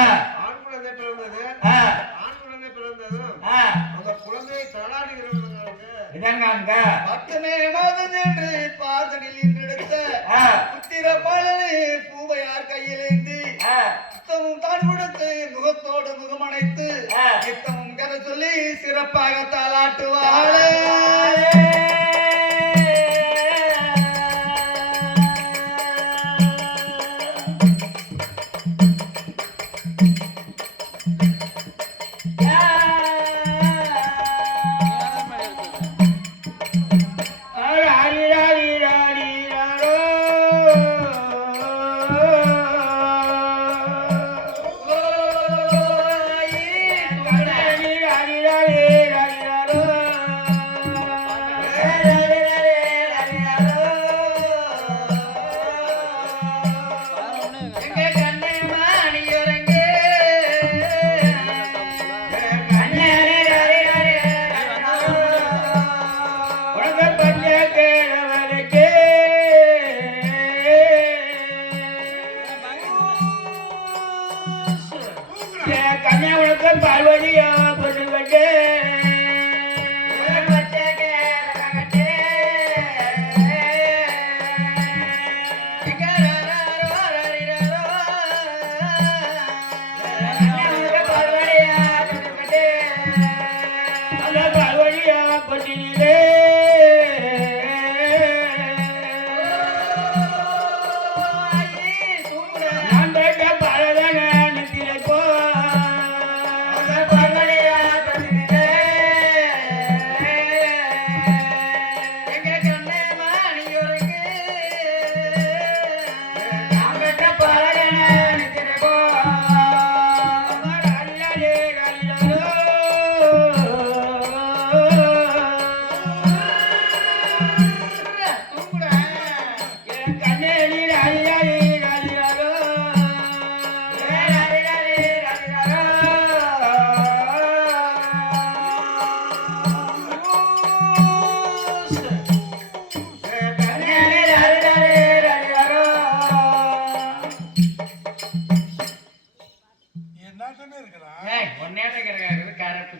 ஆண் குழந்தை பிறந்தது. ஆண் குழந்தை பிறந்ததும் அந்த குழந்தையை தலாடுகிறவர்களுக்கு இதங்க பக்கமே மாதம் என்று பாதனில் இன்றெடுத்த புத்திர பாலனை பூவையார் கையிலேந்தி நித்தமும் தான் கொடுத்து முகத்தோடு முகமணைத்து நித்தமும் கதை சொல்லி சிறப்பாக தாளாட்டுவாள். பார்வதியா பொண்ணு கட்டே பார்வதியா பொண்ணிலே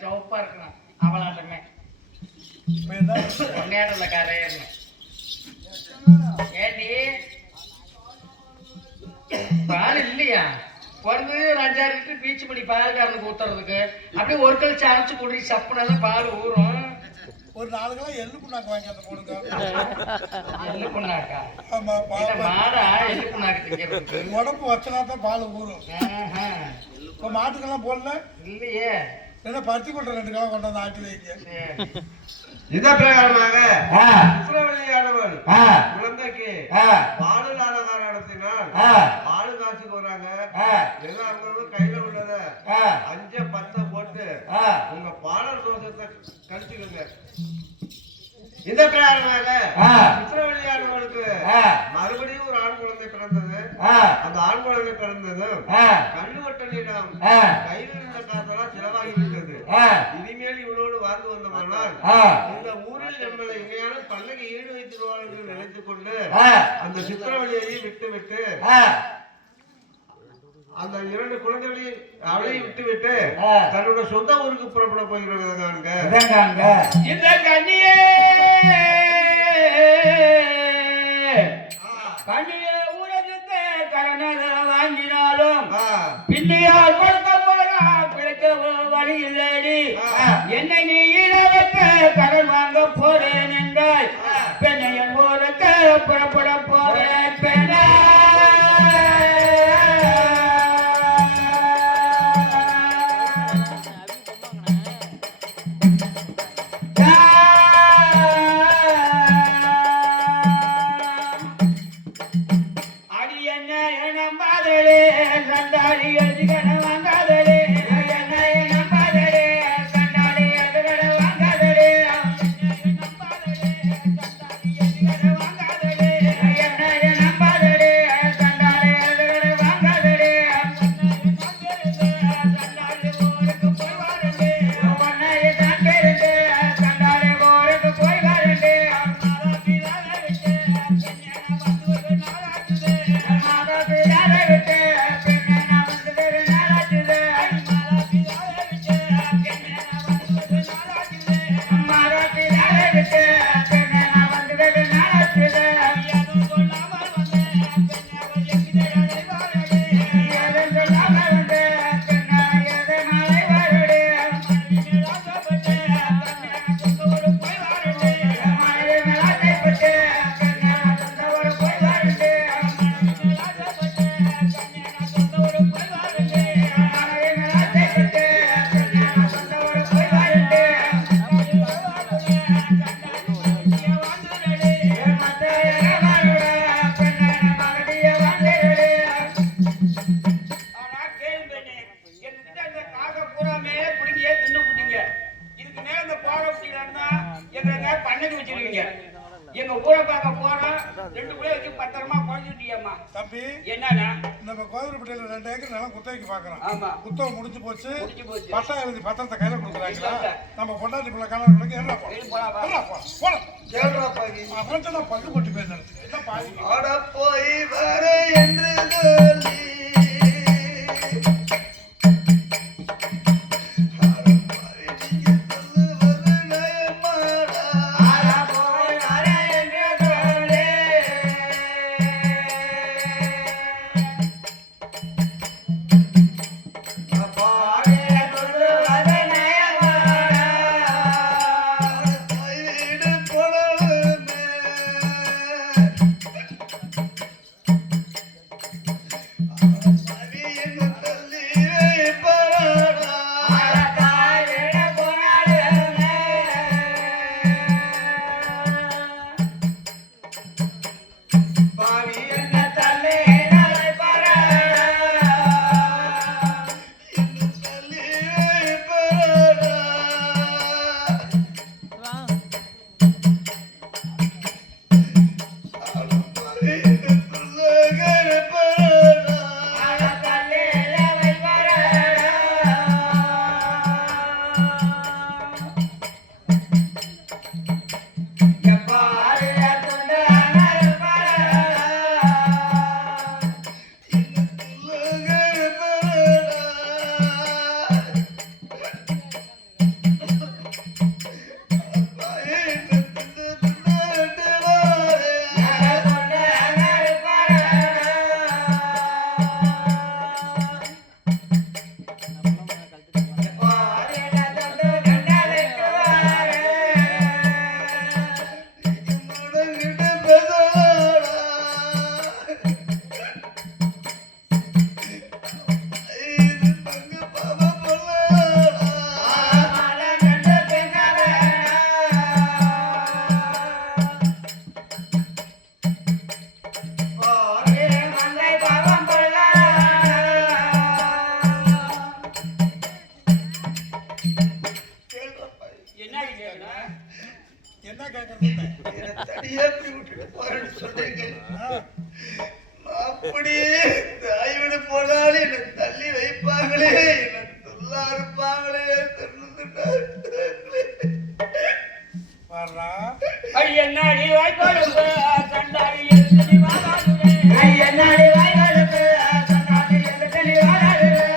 சவுப்பா இருக்கலாம் அவளாட்டமே பொன்னேட்டல கரையணும். ஏண்டி பால் இல்லையா? பிறந்து ஒரு 5-6 லிட்டர் பீச்சு பண்ணி பால் கறந்து ஊத்துறதுக்கு அப்படியே ஒரு கழிச்சு அரைச்சு குடி சப்புனாதான் பால் ஊறும். ஒரு 4 கிலோ எள்ளு புண்ணாக்கு வாங்கி அந்த போடுங்க. எள்ளு புண்ணாக்கா? ஆமா, மாடா எள்ளு புண்ணாக்கு திங்கிறதுக்கு உடம்பு வச்சனாதான் பால் ஊறும். இப்போ மாட்டுக்கெல்லாம் போடல இல்லையே. என்ன பருத்தி கொட்டை 2 கிலோ கொண்டு வந்து ஆட்டி வைக்க. இந்த பிரகாரமாக சுப்பிரமணியானவன் குழந்தைக்கு பாலுலாத காரணத்தினால் பாலு காசுக்கு வராங்க. எல்லாரும் கையில உள்ளத 5-10 போட்டு உங்க பாலர் தோஷத்தை கழிச்சுக்கோங்க. இந்த பிரகாரமாக சுப்பிரமணியானவனுக்கு மறுபடியும் ஒரு ஆண் குழந்தை பிறந்தது. அந்த ஆண் குழந்தை பிறந்ததும் கல்லுவட்டனிடம் கையில் இருந்த காசெல்லாம் செலவாகி விட்டது. இனிமேல் இவனோடு வாழ்ந்து வந்தோம்னால் இந்த ஊரில் நம்மளை இணையான பல்லக்கு ஈடு வைத்திருவாள் என்று நினைத்துக் கொண்டு அந்த சித்திரவழியை விட்டு அந்த 2 குழந்தைகளையும் அவளை விட்டு தன்னோட சொந்த ஊருக்கு புறப்பட போகிறாங்க. இந்த கண்ணியே கண்ணியே ஊரகத்தை கடனத வாங்கினாலும் பின்னியால் கொடுத்த போதா பிழைக்க வழி இல்லடி. என்னை நீ இளவத்த கடன் வாங்க போறேன் என்றாய். பெண்ணையன் ஊரத்தை புறப்பட போறேன் பெண்ணா. என்ன போவீங்க. இதுக்கு நேரம் இந்த போற அப்படின்னா எங்க பண்ணைக்கு வச்சிருவீங்க. எங்க ஊரை பார்க்க போறோம் 2 பிள்ளை வச்சு பத்திரமா குறைஞ்சிட்டியம்மா. தம்பி என்னன்னா நம்ம கோதிரப்பட்டியில 2 ஏக்கர் நிலம் குத்தகைக்கு பாக்குறோம். ஆமா குத்தம் முடிஞ்சு போச்சு. போச்சு. பட்டா எழுதி பத்திரத்தை கையில கொடுக்குறாங்களா? நம்ம பொண்டாட்டி பிள்ளை காலம் என்ன போலாம் அப்புறம் பல்லு கொட்டி பேசுறது என்ன பாதி ஆட போய் வர என்று சொல்லி என்ன கேக்குறது தனியா போய் விட்டுட்டு போறேன்னு சொல்றீங்க. அப்படியே தாய்விட போனாலும் என்ன தள்ளி வைப்பாங்களே, என்ன தொல்லா இருப்பாங்களே, என்னடி வாய்ப்பாடு கண்டாடி எழுதி வாழாதுவே என்னடி வாய்ப்பாடு கண்டாடி எழுதி வாழாதுவே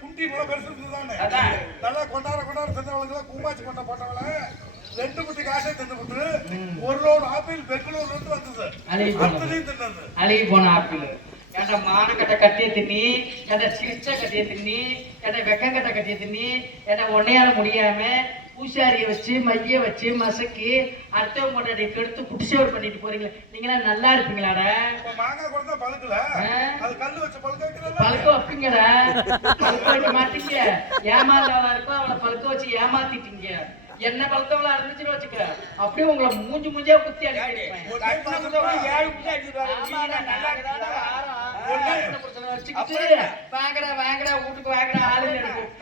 குண்டி போல பெருசு நல்லா கொண்டாட தின்னவளுக்கு கூம்பாச்சி கொண்ட போட்டவள 2 குட்டி காசை தின்னு ஒரு லோடு ஆப்பிள் பெங்களூர்ல இருந்து வந்தது அத்தனையும் தின்னது அழுகி போன ஆப்பிள் ஏன்டா மானக்கட்டை கட்டிய தின்னி ஏன்டா சிரிச்ச கட்டிய தின்னி ஏன்டா வெக்கங்கட்டை கட்டிய தின்னி ஏன்டா ஒன்னையால முடியாம பூசாரியை வச்சு மைய வச்சு மசக்கி அடுத்தவங்க கொண்டாடி கெடுத்து குடிசேவர் பண்ணிட்டு போறீங்களா நீங்களா நல்லா இருப்பீங்களாடா? மாங்காய் கொடுத்தா பழுக்கல அது கல்லு வச்சு பழுக்க வைப்பீங்கடா, பழுக்க வைக்க மாட்டீங்க. ஏமாந்தவளா இருக்கோ அவளை பழுக்க வச்சு ஏமாத்திட்டீங்க. என்ன பழுத்தவளா இருந்துச்சுன்னு வச்சுக்க அப்படியே உங்களை மூஞ்சியா குத்தி அடிப்பேன். வாங்கடா வீட்டுக்கு வாங்கடா ஆளு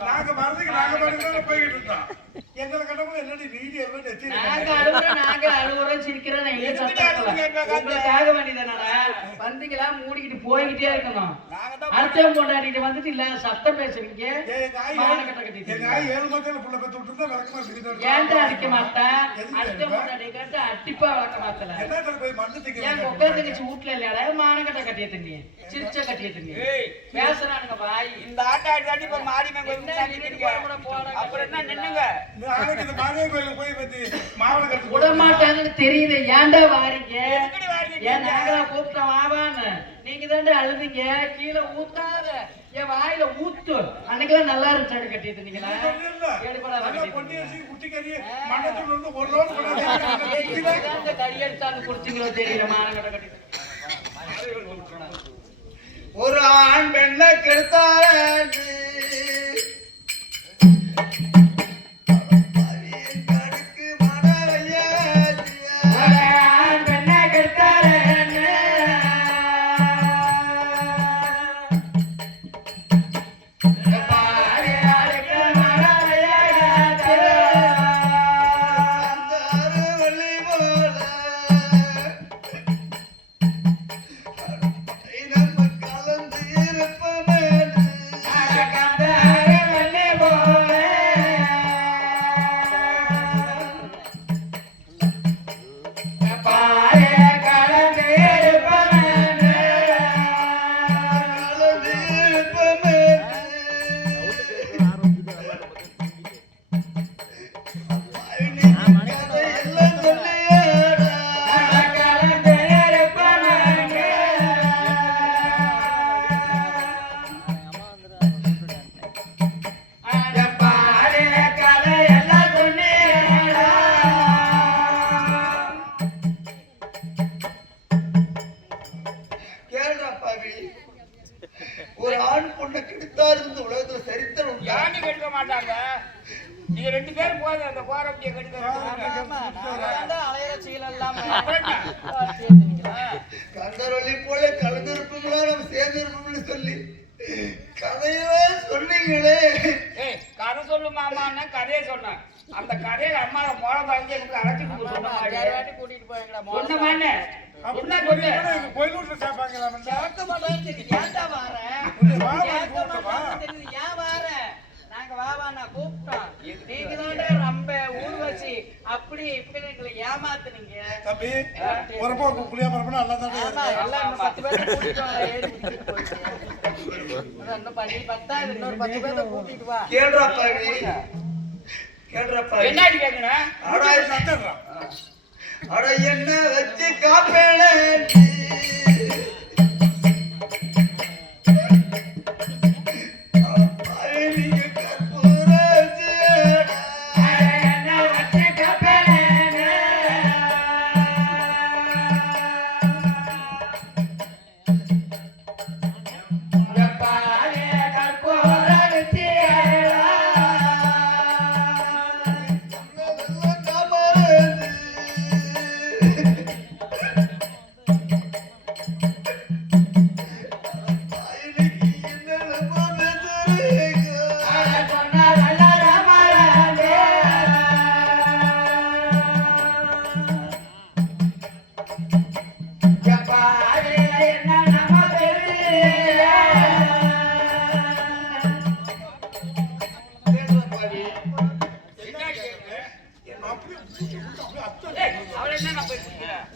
நாங்க மறந்துக்கு போய்கிட்டு இருந்தோம். எங்களை கட்டப்போ என்னடி நீதி நாங்க அழுகுறோம் சிரிக்கிறோம் உங்களுக்காக வேண்டியதானடா. வந்தீங்களா மூடிக்கிட்டு போய்கிட்டே இருக்கணும். அடுத்தவங்க கொண்டாடிட்டு வந்துட்டு இல்ல சத்தம் பேசுறீங்க. எங்க ஆய் 7 சோத்தியில புள்ள பெத்து விட்டுருந்தா விளக்கமா இருக்குது. ஏன்டா அடிக்க மாட்டேன்? அடுத்த முன்னாடி கேட்டு அட்டிப்பா வளர்க்க மாட்டல. என்னத்துல போய் மண்ணு திங்க. ஏன் உட்காந்து நிச்சு வீட்டுல இல்லையாடா? மானக்கட்ட கட்டிய தண்ணி, சிரிச்ச கட்டிய தண்ணி. பேசுறானுங்க பாய். இந்த ஆட்டாடி தாண்டி இப்ப மாரியம்மன் கோயிலுக்கு தாண்டி அப்புறம் என்ன நின்னுங்க? நாளைக்கு இந்த மாரியம்மன் கோயிலுக்கு போய் பத்தி மாவளம் கட்டு விட மாட்டாங்கன்னு தெரியுது. ஏன்டா வாரீங்க? எதுக்குடி வாரீங்க? ஏன் நாங்களா கூப்பிட்டோம் வாவான்னு? நீங்க தாண்டா அழுதுங்க. கீழே ஊத்தாத, என் வாயில ஊத்து. அன்னைக்கெல்லாம் நல்லா இருந்துச்சாடு கட்டிய தண்ணிங்களா? ஏடுபடாத கட்டிய பொன்னியரிசி குட்டி கறி மண்ணத்தூள் வந்து ஒரு லோடு கொண்டாந்து கறி எடுத்தாந்து கொடுத்தீங்களோ தெரியல. மானக்கட்ட கட்டி ஒரு ஆண் பெண்ணை கெடுத்தாரு ஒரு ஆண் பொண்ணை கெடுத்தாரு இந்த உலகத்துல சரித்திரம் யாருமே கெடுக்க மாட்டாங்க. நீங்க 2 பேரும் போது அந்த கோரப்பட்டியை கெடுக்க கந்தரொலி போல கலந்திருப்போம்னா நம்ம சேர்ந்திருப்போம்னு சொல்லி கதையவே சொன்னீங்களே. கதை சொல்லு மாமான்னு கதையை சொன்னேன். அந்த கதையில அம்மாவை மோள பாய்ச்சி எனக்கு அழைச்சி கூட்டிட்டு போய்ங்களா கோயிலூர்ல சாப்பாங்களா? கேட்க மாட்டேன்னு ஏன்டா வாரேன்? ஏன் வாரேன்? நாங்க வாவாண்ணா கூப்பிட்டோம். நீங்க தாண்டா ரொம்ப ஊர்வசி அப்படி இப்படி எங்களை ஏமாத்துனீங்க. தம்பி ஒருப்போ புளியா பரப்புனா நல்லா தான் எல்லாம் 10 பேரை கூட்டிட்டு வா. ஏறி இன்னும் பண்ணி 10 இன்னொரு 10 பேரை கூட்டிட்டு வா. கேள்றா பாவி கேள்றா பாவி என்ன கேக்குறேன்? ஆடா சத்தறான். அட என்ன வச்சு காப்பேனே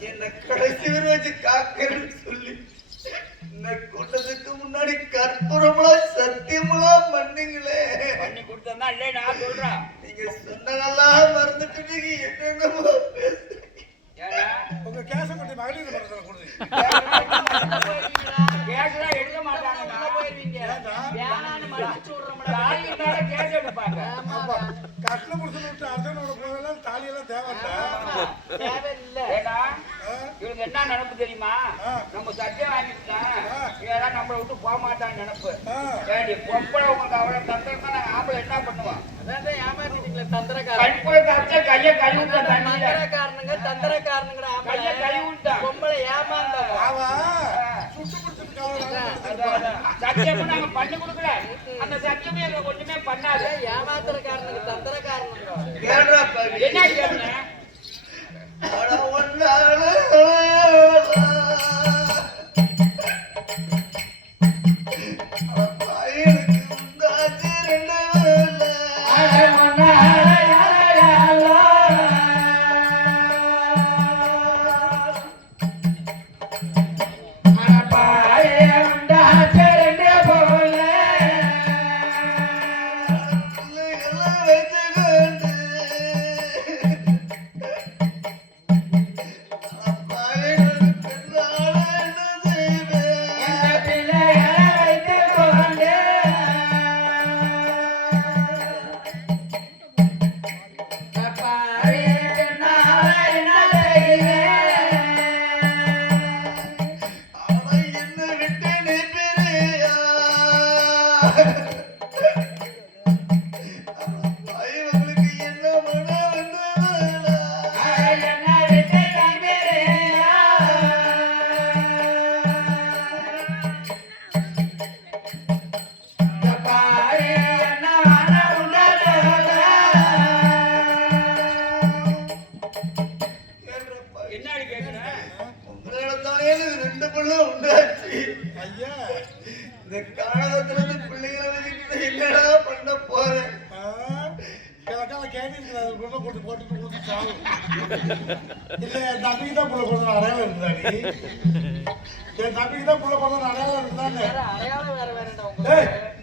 என்ன கடைசி வரை வச்சு காக்கிறேன்னு சொல்லி இந்த கூட்டத்துக்கு முன்னாடி கற்பூரமெல்லாம் சத்தியமெல்லாம் பண்ணீங்களே. பண்ணி கொடுத்தா இல்ல நான் சொல்றேன். நீங்க சொன்னதெல்லாம் மறந்துட்டு நீங்க என்னென்னமோ உங்க கேச கொண்டு மகளிர் படத்துல கொடுங்க. கேஸ்லாம் எடுக்க மாட்டாங்க. போயிருவீங்க. வேணான்னு மடிச்சு விடுறோம்டா. தாலியினால கேஸ் எடுப்பாங்க. கஷ்டம் முடிச்சு விட்டு அர்ஜுனோட போகலாம் தாலியெல்லாம் தேவையில்லை. ஏடா இவங்க என்ன நினைப்பு தெரியுமா? நம்ம சத்தியம் வாங்கிட்டோம் இதெல்லாம் நம்மளை விட்டு போக மாட்டான்னு நினைப்பு. சரி பொம்பளை உங்களுக்கு அவ்வளவு தந்திரமா நாங்க ஆம்பளை என்ன பண்ணுவோம்? அதான் ஏமாத்திட்டீங்களே தந்திரக்காரன். கண்புரை காய்ச்ச கையை கழுவிட்டா தந்திரக்காரனுங்க தந்திரக்காரனுங்கிற கையை கழுவிட்டா பொம்பளை ஏமாந்தவன். சத்தியமும் நாங்க பண்ணி கொடுக்கல. அந்த சத்தியமே எங்க ஒண்ணுமே பண்ணாது. ஏமாத்திரக்காரனுக்கு தந்திரக்காரனுங்க கேள்றா பாவி என்ன கேளுங்க? அட ஒன்னால பையனுக்கு உண்டாச்சு 2 வேளை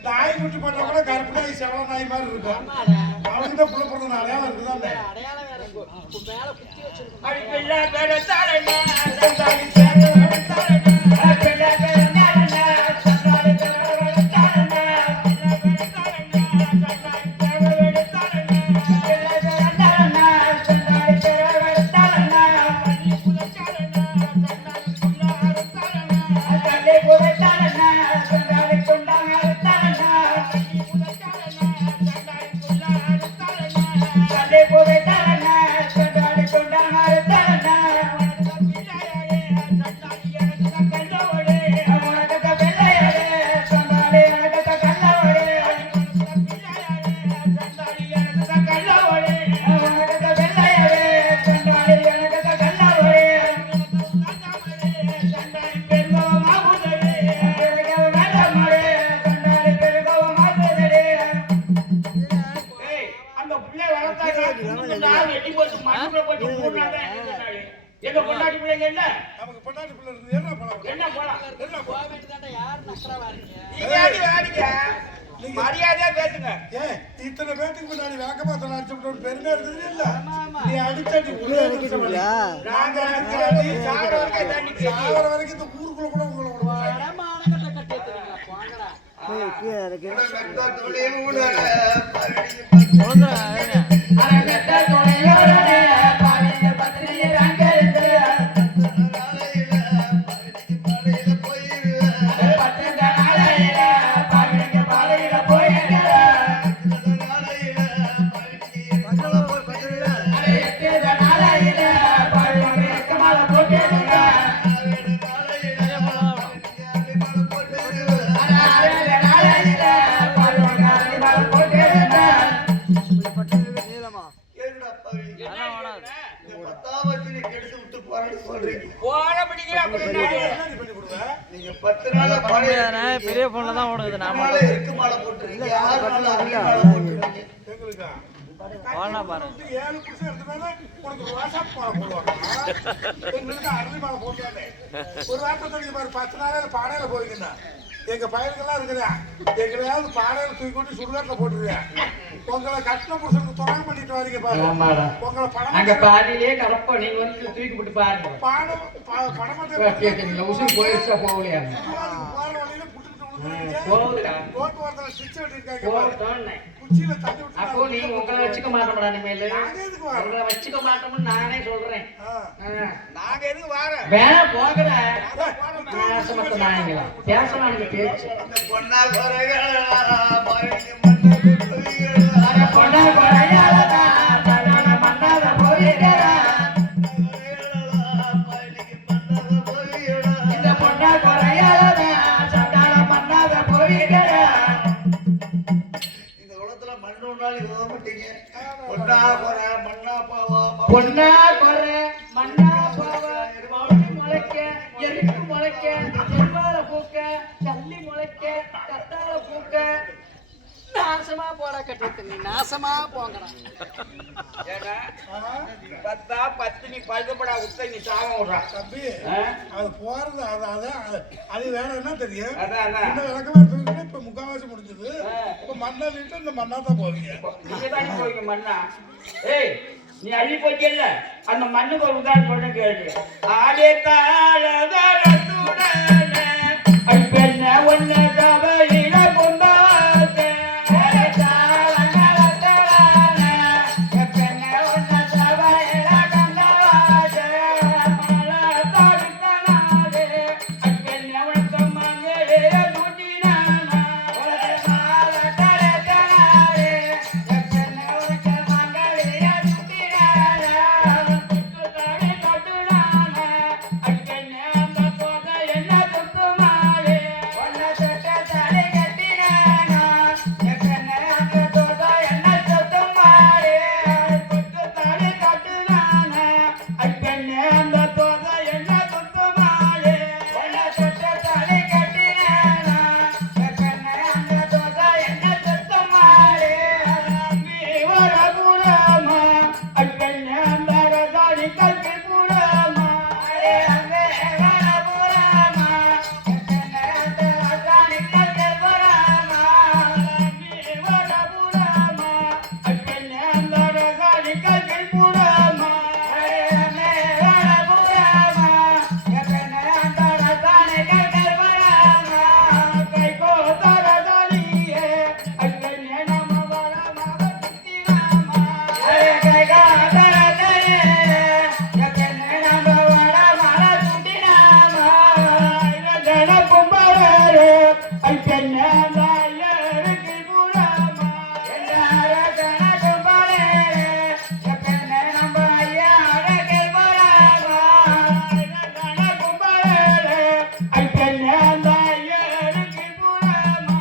நாய் குட்டி போட்டா கூட கருப்பு செவல நாய் மாதிரி இருக்கும். அவனுக்கு தான் புள்ள பிறந்த அடையாளம் இருக்குதானே. எங்க பொண்டாட்டி பிள்ளைங்க என்ன நமக்கு பொண்டாட்டி பிள்ளை இருக்கு. என்ன போலாம் என்ன போலாம் என்ன போலாம் யார் நக்கரா வாரீங்க? வாடிங்க மரியாதையா பேசுங்க. ஏன் இத்தனை பேத்துக்கு முன்னாடி வேகமா தலை அடிச்சுட்டு ஒரு பெருமை இருக்குது இல்ல? நீ அடிச்சாடி உள்ளே குடிச்சவளே. நாங்க அடிச்சாடி சாவர வரைக்கும் தாண்டி சாவர வரைக்கும் இந்த ஊருக்குள்ள கூட உங்களை விட மாட்டாங்க. வரமானகட்ட கட்டி எடுத்துறீங்களா? போங்கடா. அரங்கட்ட துணையோடனே பாடிய பத்திரிகை அங்கிருந்து பத்திரிகை நாளையில பாடிய பாதையில போயிருக்க எட்டு நாளையில பாடிய கமால போட்டிருக்க நீங்க 10 நாளா பெரிய போன்ல தான் ஓடுது. நாம இருக்கு மாலை போட்டுருக்கீங்க. 6 நாளா மாலை போட்டுருக்கீங்க. எங்களுக்கா வாழனா பாரு. 7 புருஷன் எடுத்தனால உனக்கு ஒரு வாட்ஸ்அப் மாலை போடுவாங்க. எங்களுக்கு அரளி மாலை போடுறாங்க. ஒரு வார்த்தை சொல்லி பாரு 10 நாளையில பாடையில போவீங்கன்னா எங்க பயிர்கள்லாம் இருக்குதா எங்களையாவது பாடையில தூக்கி கொண்டு சுடுகாட்டுல போட்டுருங்க. உங்களை கட்டின புருஷனுக்கு துணை பண்ணிட்டு வரீங்க பாரு. உங்களை அங்க பணம் பாதியிலே கலப்ப நீங்க வந்து தூக்கி போட்டு பாருங்க. பணம் உசுறு போயிடுச்சா போகலையா? போற வழியில புட்டுக்கிட்டு விழுந்துருக்கீங்க. போகுதுடா. ரோட்டு ஓரத்துல ஸ்டிச் வெட்டிருக்காங்க பாரு. போகட்டோன்னு. குச்சியில தள்ளி விட்டு அப்போ நீ உங்களை வச்சுக்க மாட்டோம்டா இனிமேலு. நாங்க எதுக்கு வரோம்? உங்களை வச்சுக்க மாட்டோம்னு நானே சொல்றேன். நாங்க எதுக்கு வாரோம்? வேணா போகடா. நாசமத்த நாயங்களா பேசலானுங்க பேச்சு. அந்த பொன்னா குறைகளா பாருங்க மண்ணு குயிகளா அட பொண்ணா குறையாதடா படாத மண்ணாத போயிடடா. இந்த பொண்ணா குறையாதடா சண்டால மண்ணாத போயிடடா. இந்த உலகத்துல மண்ணு ஒன்னாலும் இவங்க மாட்டீங்க. பொன்னா குறை மண்ணா பாவா பொண்ணா குறை மண்ணா போவ மௌனி முளைக்க எருக்கு முளைக்க செவ்வாழை பூக்க சல்லி முளைக்க கத்தாழை பூக்க நாசமா போட கட்டிட்டு நீ நாசமா போங்கடா. ஏன்னா ஆ? பத்தா பத்து நீ பழுக்கப்படா விட்ட நீ சாவம் விடுறா. தம்பி ஆ? அது போறது அது வேற என்ன தெரியும் அதான் அதான். இந்த விளக்கமா தூக்கிட்டு இப்ப முக்காவாசி முடிஞ்சது இப்ப மண்ணாலிட்டு இந்த மண்ணா தான் போவீங்க நீங்க தானே போவீங்க மண்ணா. ஏய் நீ அள்ளி போச்சில்ல அந்த மண்ணுக்கு ஒரு உதாரணம் சொல்றேன் கேளு. ஆடே தாளதடத்துடனே ஐப்பெண்ண ஒன்ன சபையில கொண்டாதே. ஆடே தாளதடத்துடனே ஐப்பெண்ண ஒன்ன சபையில கொண்டாதே. மலர்தடுத்தனாலே ஐப்பெண்ண உனக்க மங்களே துட்டினானா. மலர்தடுத்தனாலே ஐப்பெண்ண உனக்க மங்களே துட்டினானா. தாடி கட்டுனானா ஐப்பெண்ண அந்த போக என்ன துட்டுமாலே. ஒன்ன தொட்ட தாடி கட்டினானா ஐப்பெண்ண அந்த போக என்ன துட்டுமாலே. தொட்டு தாடி கட்டுனானா ஐப்பெண்ண அந்த போக என்ன துட்டுமாலே. ஒன்ன தொட்ட தாடி கட்டினானா ஐப்பெண்ண அந்த போக என்ன துட்டுமாலே. அம்பி வரகுலமா ஐப்பெண்ண அந்த ரதாடி கல்வி புறமா. அம்பி வரகுலமா ஐப்பெண்ண அந்த ரதாடி கல்வி புறமா. அம்பி வரகுலமா ஐப்பெண்ண அந்த ரதாடி கல்வி புறமா. அம்பி வரகுலமா ஐப்பெண்ண அந்த ரதாடி கல்வி புறமா. கை கோதரதாலியே ஐப்பெண்ண நம்ம வரமாக சுத்தினாமா. கை கோதரதாலியே ஐப்பெண்ண நம்ம வரமாக சுத்தினாமா. இளங்கன கும்பரே ஐப்பெண்ண தாயருக்கு புறமா. இளங்கன கும்பரே ஐப்பெண்ண நம்ம ஐயாருக்கு புறமா. இளங்கன கும்பரே ஐப்பெண்ண தாயருக்கு புறமா.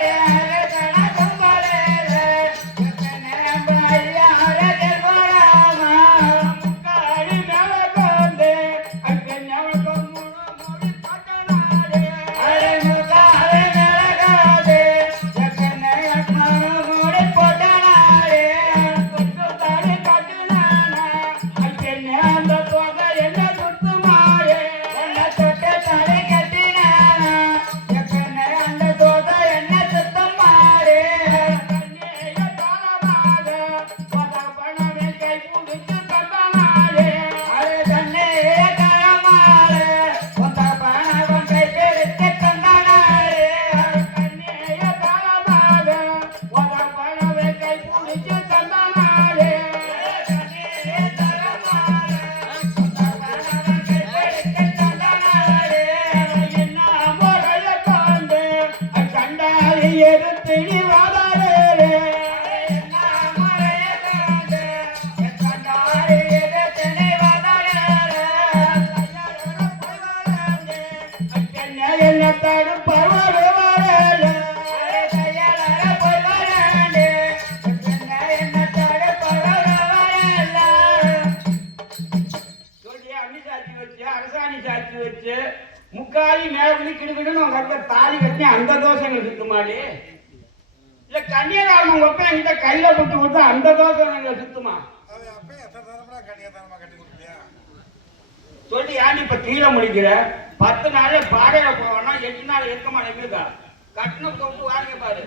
இளங்கன கும்பரே ஐப்பெண்ண நம்ம ஐயாருக்கு புறமா. முக்காடி மேல கொண்டு ஐப்பெண்ண அவளுக்கு முழு மொழி பட்டனாலே. முக்காடி மேல கொண்டு ஐப்பெண்ண முழு மொழி பட்டனாலே. தொட்டு தாடி கட்டுனானா ஐப்பெண்ண அந்த தொகை என்ன துட்டுமாலே. ஒன்ன தொட்டு தாடி கட்டினானா ஐப்பெண்ண அந்த தொகை என்ன துட்டுமாலே. கண்ணிய தாளமாக பணமே கை பிடிச்சு தந்தானாலே. அது கண்ணிய தாளமாக பணம் கை பிடிச்சு தந்தானாலே. கண்ணிய தாளமாக பணமே கை பிடிச்சு தந்தானாலே. கண்ணிய தாளமாக பணம் கை பிடிச்சு தந்தானாலே. என்ன முறைய கொண்டு கண்டாலி எடுத்து நீ வாதாரே. என்ன முறைய கொண்டு கண்டாலி எடுத்து நீ வாதாரே. என்ன தடுப்பவரே வரலே. கையாளர போய் வரலே. என்ன தடுப்பவரே வரலே. சொல்லி அம்மி சாட்சி வச்சு அரசாணி சாட்சி வச்சு முக்காலி மேல வந்து கிடுக்கிடுன்னு உங்க அப்பா தாலி கட்டி அந்த தோசைகள் சுத்துமாடி. இல்ல கன்னியாகுமரி உங்க அப்பா என்கிட்ட கையில போட்டு கொடுத்தா அந்த தோசை எங்களுக்கு சுத்துமா. அவன் அப்பயே எத்தனை தரமா கன்னியாதானமா கட்டி கொடுப்பியா சொல்லி ஏன் இப்ப கீழே முடிக்கிற 10 நாள்ல பாடையில போவோம்னா 8 நாள் இருக்கமா இருக்கா. கட்டணம் போட்டு வாங்க பாரு.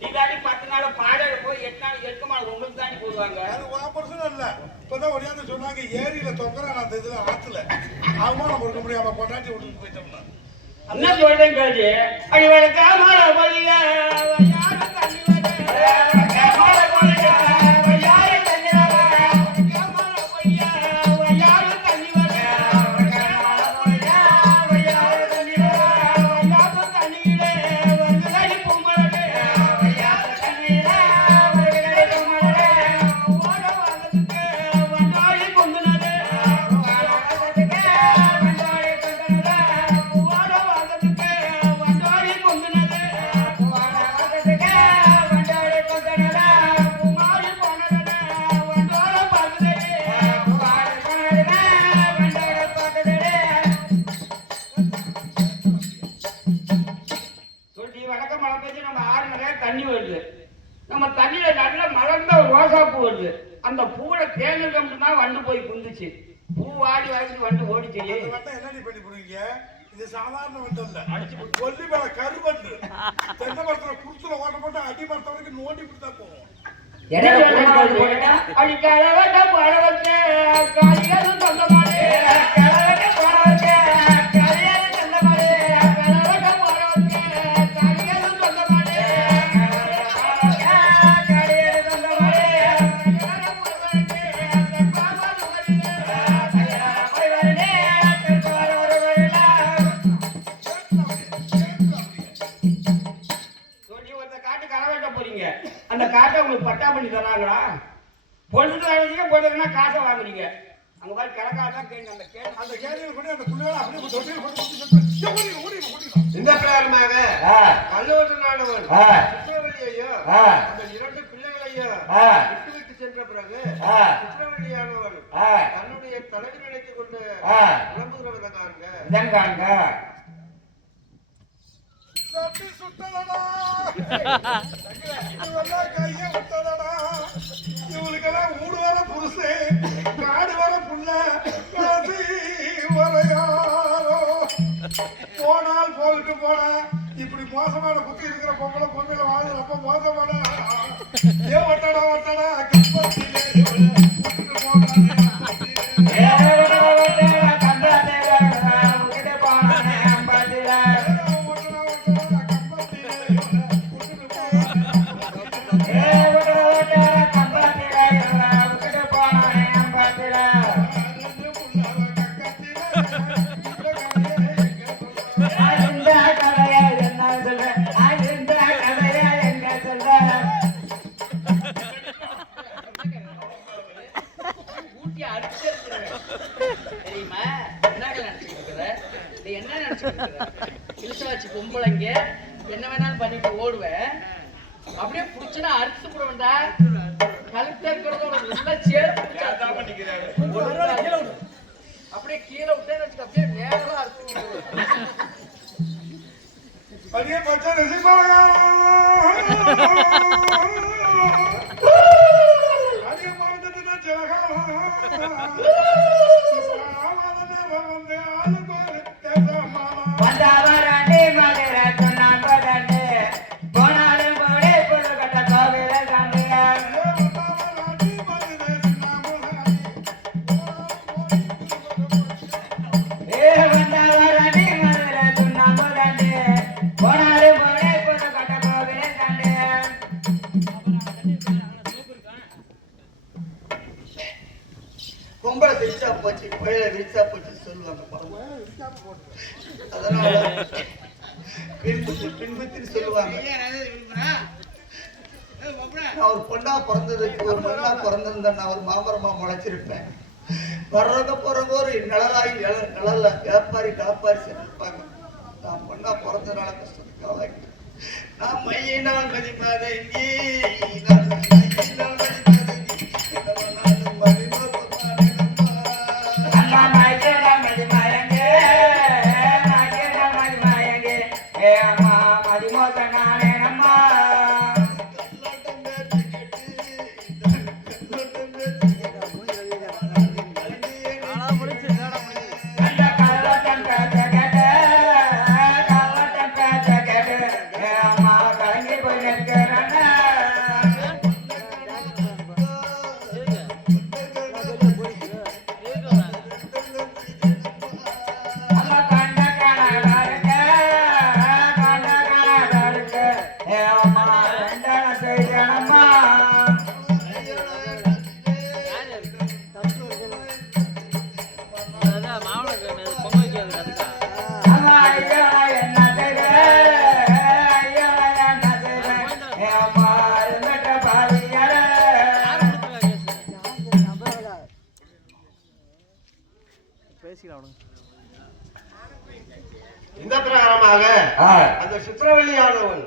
நீ தாண்டி 10 நாள் பாடையில போய் 8 நாள் இருக்கமா உங்களுக்கு தாண்டி போடுவாங்க. அது ஆபரேஷன் இல்ல இப்பதான் ஒடியாந்து சொன்னாங்க ஏரியில தொங்குறான் அந்த இதுல ஆத்துல அவமானம் கொடுக்க முடியாம கொண்டாட்டி விட்டுட்டு போயிட்டோம்னா என்ன சொல்றேன் கேள்வி அடிவழக்கா மழை பொழிய யாரும் தண்ணி மழை பொழிய யாரும் தண்ணி மழை பொழிய யாரும் தண்ணி யாரும் தண்ணியிலே வருகிறடி பூமழை யாரும் தண்ணியிலே வருகிறடி பூமழை ஓட வாங்கத்துக்கு வந்தாடி கொண்டுனது ஓட வாங்கத்துக்கு வந்தாடி கொண்டுனது ஓட வாங்கத்துக்கு வந்தாடி கொண்டுனது ஓட வாங்கத்துக்கு வந்தாடி கொண்டுனது வருது. அந்த பூவை தேர்ந்தெடுக்க வண்டு போய் குந்துச்சு. பூ வாடி வாங்கிட்டு வண்டு ஓடிச்சு. அந்த வண்டை என்னடி பண்ணி போடுவீங்க? இது சாதாரண வண்டு இல்ல, கொல்லி மேல கருவண்டு. தென்னை மரத்துல குருத்துல ஓட்ட போட்டு அடி மரத்த வரைக்கும் நோண்டி கொடுத்தா போகும். அடிக்காத வந்த பாட வச்ச காளியாரும் சொந்த மாதிரி கலவட்ட பாட வச்ச காளியாரும் சொந்த மாதிரி கலவட்ட பாட வச்ச காளியாரும் சொந்த மாதிரி காளியாரும் சொந்த மாதிரி காட்டு கலவட்ட போறீங்க. அந்த காட்டை உங்களுக்கு பட்டா பண்ணி தராங்களா? பொழுது வாங்குறீங்க, பொழுதுனா காசை வாங்குறீங்க. அங்க பாரு கிழக்காதான் கேள்வி. அந்த கேள்வியில் கொண்டு அந்த புள்ளையோட அப்படியே தொட்டியில் கொண்டு ஓடிடும். இந்த பிரகாரமாக கல்லூரனானவன் சித்திரவள்ளியையும் அந்த 2 பிள்ளைகளையும் விட்டு சென்ற பிறகு சித்திரவள்ளியானவன் தன்னுடைய தலைவர் நினைத்துக் கொண்டு கிளம்புகிறவங்க தட்டி சுட்டலடா, இவெல்லாம் கையை விட்டலடா. இவளுக்கெல்லாம் ஊடு வர புருஷே, காடு வர புள்ள, காசி வரையாரோ. போனால் போயிட்டு போனா, இப்படி மோசமான புத்தி இருக்கிற பொம்பளை பொண்ணுல வாழ்ந்து ரொம்ப மோசமான. ஏன் ஒட்டடா ஒட்டடா கப்பத்திலே விட்டுட்டு போனானே. தெரியுமா என்ன நினைச்சுக்கிற? என்ன நினைச்சுக்கிற? இழுச்சாச்சு பொம்பளைங்க என்ன வேணாலும் பண்ணிட்டு ஓடுவேன். அப்படியே புடிச்சுனா அறுத்து போடுவேன்டா. கழுத்த இருக்கிறதோட நல்லா சேர்த்து அப்படியே கீழே விட்டேன்னு வச்சுக்க, அப்படியே நேரம் அறுத்து அடியே பச்சை ரசிப்பாங்க. அடியே மறந்துட்டு ஜலகா வந்து ஆளுக்கு பொம்பளை விரிச்சா போச்சு, கோயில விரிச்சா போச்சு சொல்லுவாங்க. அதனால பின்புத்தின்னு சொல்லுவாங்க. நான் ஒரு பொண்ணா பிறந்ததுக்கு ஒரு மண்ணா பிறந்திருந்தேன், நான் ஒரு மாமரமா முளைச்சிருப்பேன். வர்றவங்க போறவங்க ஒரு நிழலாகி நிழல்ல வியாபாரி கலப்பாரி செஞ்சிருப்பாங்க. நான் பொண்ணா பிறந்ததுனால கஷ்டத்துக்காக நான் மையினால் மதிமாதங்கி இந்த பிரகாரமாக அந்த சித்திரவள்ளியானவன்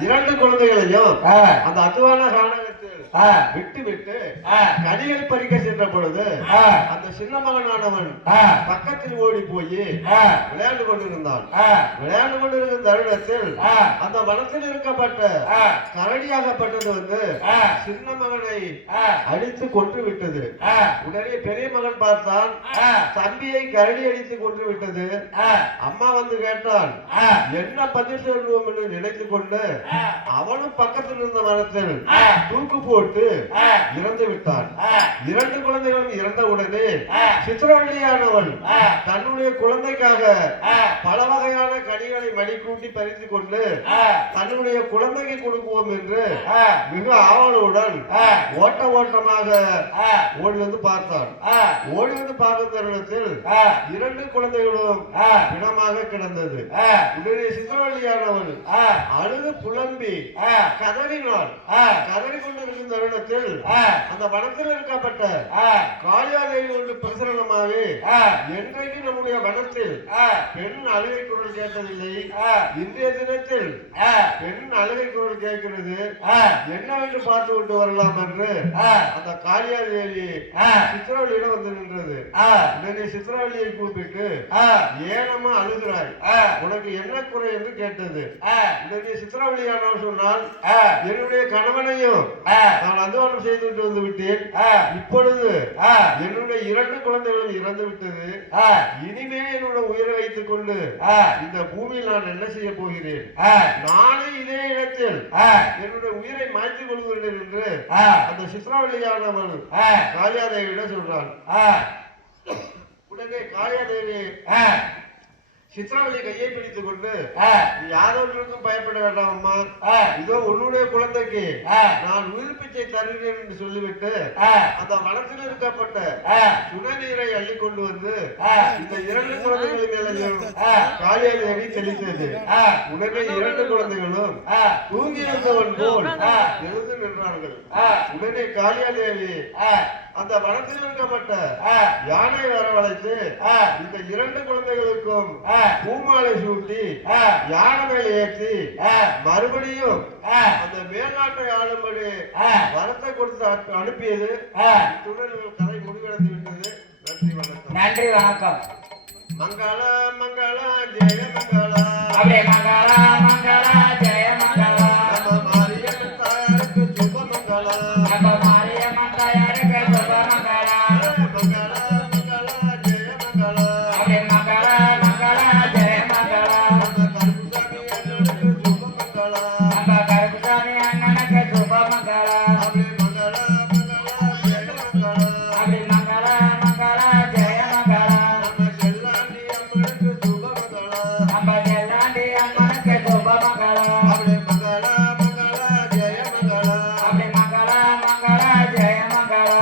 2 குழந்தைகளையும் அந்த அத்துவான காரணத்தில் விட்டு விட்டு கனிகள் பறிக்க சென்ற பொழுது அந்த சின்ன மகனானவன் பக்கத்தில் ஓடி போய் விளையாண்டு கொண்டிருந்தான். விளையாண்டு கொண்டிருக்கும் தருணத்தில் அந்த வனத்தில் இருக்கப்பட்ட கரடியாகப்பட்டது வந்து சின்ன மகனை அடித்து கொன்று விட்டது. உடனே பெரிய மகன் பார்த்தான், தம்பியை கரடி அடித்து கொன்று விட்டது. அம்மா வந்து கேட்டான், என்ன பதில் சொல்வோம் என்று நினைத்துக் கொண்டு அவனும் பக்கத்தில் இருந்த மரத்தில் தூக்கு போட்டு இறந்து விட்டான். 2 குழந்தைகளும் இறந்த உடனே சித்திரவள்ளியானவள் தன்னுடைய குழந்தைக்காக பல வகையான கனிகளை மடி கூட்டி பறித்து கொண்டு தன்னுடைய குழந்தைக்கு கொடுக்குவோம் என்று மிக ஆவலுடன் ஓட்டமாக ஓடி வந்து பார்த்தான். ஓடி வந்து பார்க்கும் தருணத்தில் 2 குழந்தைகளும் பிணமாக கிடந்தது. உடனே சித்திரவள்ளியானவள் அழுது புலம்பி கதறினாள். கதறி கொண்டிருக்கும் தருணத்தில் அந்த வனத்தில் இருக்கப்பட்ட காளியாதேவி ஒன்று பிரசரணமாகவே என்றைக்கு நம்முடைய வனத்தில் பெண் அழுகை குரல் கேட்டதில்லை, இன்றைய தினத்தில் பெண் அழுகை குரல் கேட்கிறது, என்னவென்று பார்த்து விட்டு வரலாம் என்று அந்த காளியாதேவி சித்திரவள்ளியிடம் வந்து நின்றது. உடனே சித்திரவள்ளியை கூப்பிட்டு, ஏனம்மா அழுகிறாய், உனக்கு என்ன குறை என்று கேட்டது. உடனே சித்திரவள்ளியானவர் சொன்னால், என்னுடைய கணவனையும் நான் அధ్వాனம் செய்துவிட்டு வந்து விட்டேன். இப்பொழுது என்னுடைய 2 குழந்தைகளும் இறந்து விட்டது. இனிமே என்னோட உயிரை வைத்துக் கொண்டு இந்த பூமியில் நான் என்ன செய்ய போகிறேன்? நானே இதே இடத்தில் என்னுடைய உயிரை மாற்றிக் கொள்கிறேன் என்று அந்த சித்திரவள்ளியானவள் காளியாதேவியிடம் சொல்றான். உடனே காளியாதேவி சித்திரவள்ளி கையை பிடித்துக் கொண்டு, யாரோருக்கும் பயப்பட வேண்டாம் அம்மா, இதோ உன்னுடைய குழந்தைக்கு நான் உயிர் பிச்சை தருகிறேன் என்று சொல்லிவிட்டு அந்த வனத்தில் இருக்கப்பட்ட சுடநீரை அள்ளி கொண்டு வந்து இந்த 2 குழந்தைகளின் மேலையும் காளியாதேவி தெளித்தது. உடனே 2 குழந்தைகளும் தூங்கி இருந்தவன் போல் எழுந்து நின்றார்கள். உடனே காளியாதேவி அந்த வனத்தில் இருக்கப்பட்ட யானை வரவழைத்து இந்த 2 குழந்தைகளுக்கும் பூமாலை சூட்டி யானை மேல் ஏற்றி மறுபடியும் அந்த மேல்நாட்டை ஆளும்படி வரத்தை கொடுத்து அனுப்பியது. கதை முடிவடைந்து விட்டது. நன்றி, வணக்கம். நன்றி, வணக்கம். மங்களா மங்களா ஜெய மங்களா, அப்படியே மங்களா மங்களா ஜெய மங்களா, நம்ம மாரியம்மன் தாயாருக்கு சுப மங்களா, நம்ம மாரியம்மன் தாயாருக்கு சுப மங்களா, மங்களா மங்களா ஜெய மங்களா, அப்படியே மங்களா மங்களா ஜெய மங்களா, நம்ம கருப்புசாமி அண்ணனுக்கு சுப மங்களா, நம்ம கருப்புசாமி அண்ணனுக்கு சுப மங்களா, அப்படி மங்களா மங்களா ஜெய மங்களா, அப்படி மங்களா மங்களா ஜெய மங்களா, நம்ம செல்லாண்டி அம்மனுக்கு சுப மங்களா, நம்ம செல்லாண்டி அம்மனுக்கு சுப மங்களா, அப்படி மங்களா மங்களா ஜெய மங்களா, அப்படி மங்களா மங்களா ஜெய மங்களா,